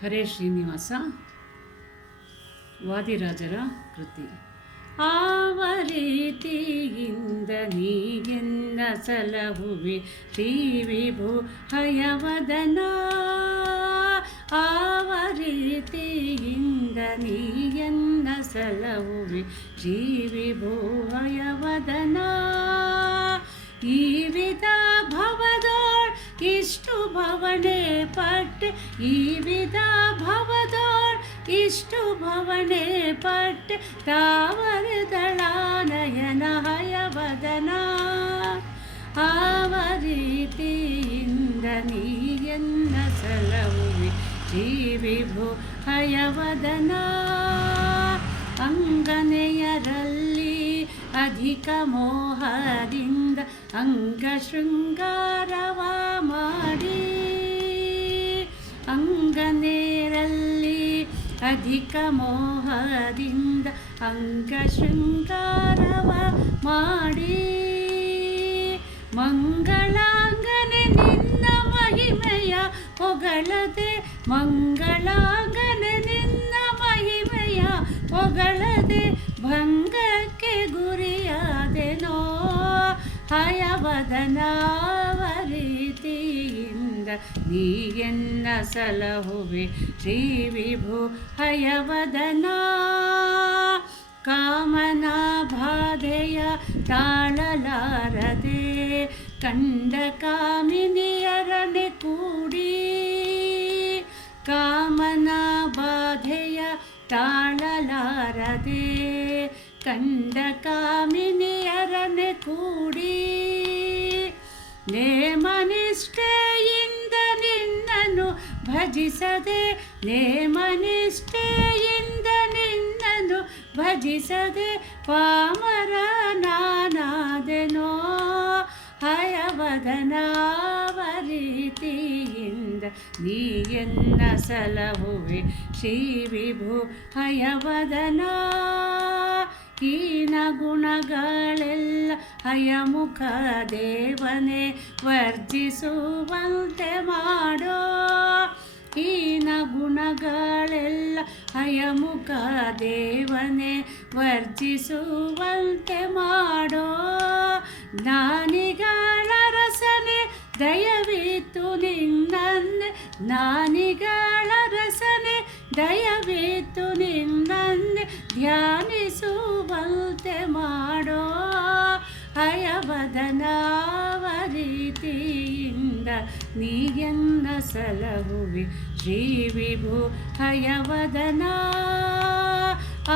ಹರೇ ಶ್ರೀನಿವಾಸ ವಾದಿರಾಜರ ಕೃತಿ. ಆವ ರೀತಿಯಿಂದ ನೀಗೆನ್ನ ಸಲಹುವೆ ಶ್ರೀ ವಿಭು ಹಯವದನ. ಆವ ರೀತಿಯಿಂದ ನೀಗೆನ್ನ ಸಲಹುವೆ ಶ್ರೀ ವಿಭು ಹಯವದನ. ಈ ವಿಧ ಭವದೋಳ್ ಇಷ್ಟು ಭವನೆ ಪಟ್ಟೆ, ಈ ವಿಧ ಭವದೋಳ್ ಇಷ್ಟು ಭವನೆ ಪಟ್ಟೆ, ತಾವರದಳಾನಯನ ಹಯವದನ. ಆವ ರೀತಿಯಿಂದ ನೀಗೆನ್ನ ಸಲಹುವೆ ಶ್ರೀ ವಿಭು ಹಯವದನ. ಅಂಗನೆಯರಲ್ಲಿ ಅಧಿಕ ಮೋಹದಿಂದ ಅಂಗ ಶೃಂಗಾರವ ಮಾಡಿ, ಅಂಗನೆಯರಲ್ಲಿ ಅಧಿಕ ಮೋಹದಿಂದ ಅಂಗ ಶೃಂಗಾರವ ಮಾಡಿ, ಮಂಗಳಾಂಗನೆ ನಿನ್ನ ಮಹಿಮೆಯ ಹೊಗಳದೆ, ಮಂಗಳಾಂಗನೆ ನಿನ್ನ ಮಹಿಮೆಯ ಹೊಗಳದೆ, ಭಂಗಕ್ಕೆ ಗುರಿಯಾದೆನೋ ಹಯವದನ. ರೀತಿಯಿಂದ ನೀಗೆನ್ನ ಸಲಹುವೆ ಶ್ರೀ ವಿಭು ಹಯವದನ. ಕಾಮನ ಬಾಧೆಯ ತಾಳಲಾರದೆ ಕಂಡ ಕಾಮಿನಿಯರನೆ ಕೂಡಿ, ಕಾಮನ ಬಾಧೆಯ ತಾಳಲಾರದೆ ಕಂಡ ಕಾಮಿನಿಯರನೆ ಕೂಡಿ, ನೇಮನಿಷ್ಠೆಯಿಂದ ನಿನ್ನನ್ನು ಭಜಿಸದೆ, ನೇಮನಿಷ್ಠೆಯಿಂದ ನಿನ್ನನ್ನು ಭಜಿಸದೆ ಪಾಮರ ನಾನಾದೆನೋ ಹಯವದನ. ರೀತಿಯಿಂದ ನೀಗೆನ್ನ ಸಲಹುವೆ ಶ್ರೀ ವಿಭು ಹಯವದನ. ಹೀನ ಗುಣಗಳೆಲ್ಲ ಹಯಮುಖ ದೇವನೇ ವರ್ಜಿಸುವಂತೆ ಮಾಡೋ, ಹೀನ ಗುಣಗಳೆಲ್ಲ ಹಯಮುಖ ದೇವನೇ ವರ್ಜಿಸುವಂತೆ ಮಾಡೋ. ಜ್ಞಾನಿಗಳ ರಸನೆ ದಯವಿತ್ತು ನಿನ್ನನ್ನೇ, ಜ್ಞಾನಿಗಳ ರಸನೆ ದಯವಿತ್ತು ನಿನ್ನನ್ನೇ ಧ್ಯಾನಿಸುವಂತೆ ಮಾಡೋ ಹಯವದನ. ರೀತಿಯಿಂದ ನೀಗೆನ್ನ ಸಲಹುವೆ ಶ್ರೀ ವಿಭು ಹಯವದನ.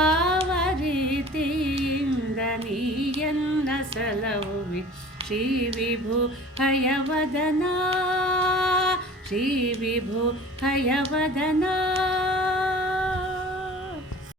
ಆವ ರೀತಿಯಿಂದ ನೀಗೆನ್ನ ಸಲಹುವೆ ಶ್ರೀ ವಿಭು ಹಯವದನ, ಶ್ರೀ ವಿಭು ಹಯವದನ.